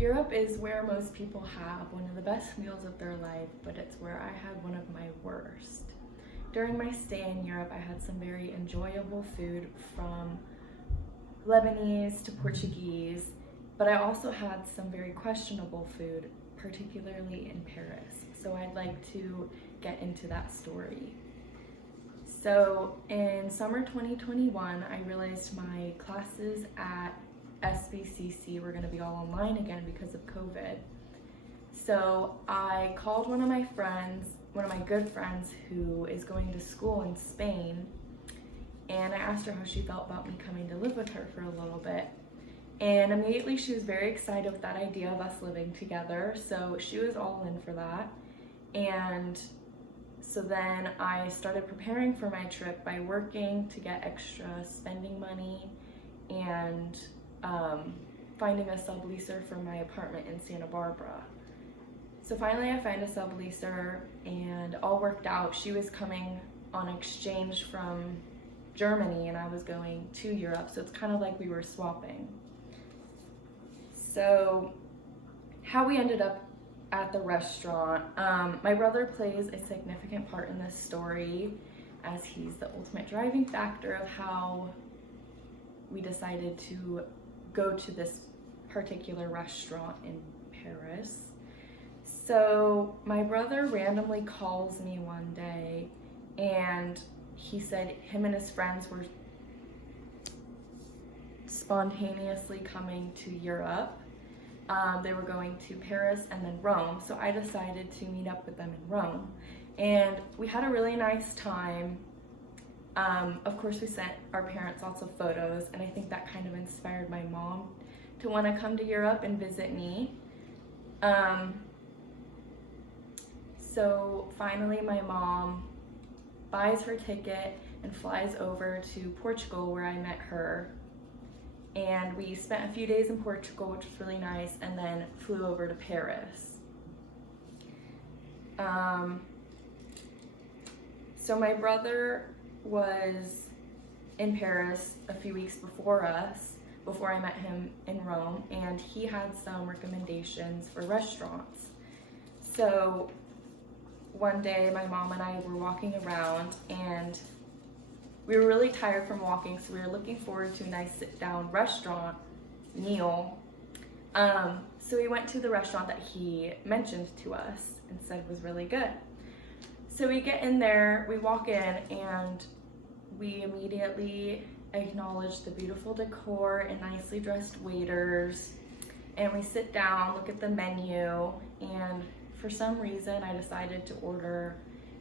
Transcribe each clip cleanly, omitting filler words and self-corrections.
Europe is where most people have one of the best meals of their life, but it's where I had one of my worst. During my stay in Europe, I had some very enjoyable food from Lebanese to Portuguese, but I also had some very questionable food, particularly in Paris. So I'd like to get into that story. So in summer 2021, I realized my classes at SBCC were going to be all online again because of COVID. So I called one of my good friends who is going to school in Spain, and I asked her how she felt about me coming to live with her for a little bit. And immediately she was very excited with that idea of us living together, so she was all in for that. And so then I started preparing for my trip by working to get extra spending money and finding a subleaser for my apartment in Santa Barbara. So finally I found a subleaser and all worked out. She was coming on exchange from Germany and I was going to Europe, so it's kind of like we were swapping. So how we ended up at the restaurant, my brother plays a significant part in this story as he's the ultimate driving factor of how we decided to go to this particular restaurant in Paris. So my brother randomly calls me one day and he said him and his friends were spontaneously coming to Europe. They were going to Paris and then Rome, so I decided to meet up with them in Rome. And we had a really nice time. Of course, we sent our parents lots of photos, and I think that kind of inspired my mom to want to come to Europe and visit me. So finally, my mom buys her ticket and flies over to Portugal where I met her. And we spent a few days in Portugal, which was really nice, and then flew over to Paris. So my brother was in Paris a few weeks before I met him in Rome, and he had some recommendations for restaurants. So one day my mom and I were walking around and we were really tired from walking, so we were looking forward to a nice sit-down restaurant meal. So we went to the restaurant that he mentioned to us and said was really good. So we get in there, we walk in, and we immediately acknowledge the beautiful decor and nicely dressed waiters. And we sit down, look at the menu, and for some reason I decided to order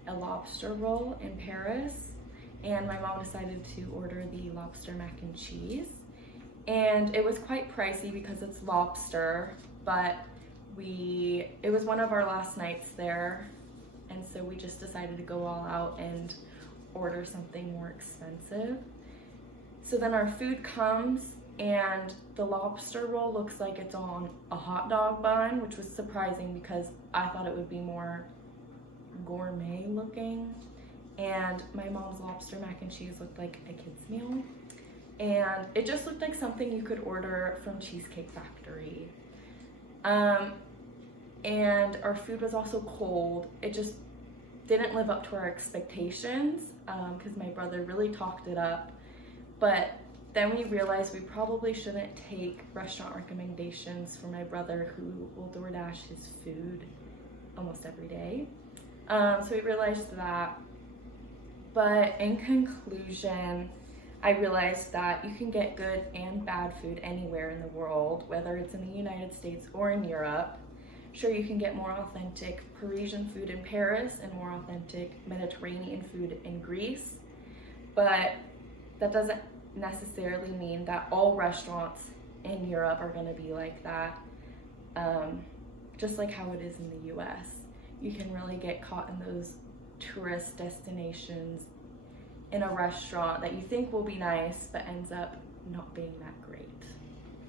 a lobster roll in Paris. And my mom decided to order the lobster mac and cheese. And it was quite pricey because it's lobster, but it was one of our last nights there, and so we just decided to go all out and order something more expensive. So then our food comes, and the lobster roll looks like it's on a hot dog bun, which was surprising because I thought it would be more gourmet looking. And my mom's lobster mac and cheese looked like a kid's meal. And it just looked like something you could order from Cheesecake Factory. And our food was also cold. It just didn't live up to our expectations because my brother really talked it up. But then we realized we probably shouldn't take restaurant recommendations from my brother who will DoorDash his food almost every day. So we realized that. But in conclusion, I realized that you can get good and bad food anywhere in the world, whether it's in the United States or in Europe. Sure, you can get more authentic Parisian food in Paris and more authentic Mediterranean food in Greece, but that doesn't necessarily mean that all restaurants in Europe are going to be like that, just like how it is in the US. You can really get caught in those tourist destinations in a restaurant that you think will be nice but ends up not being that great.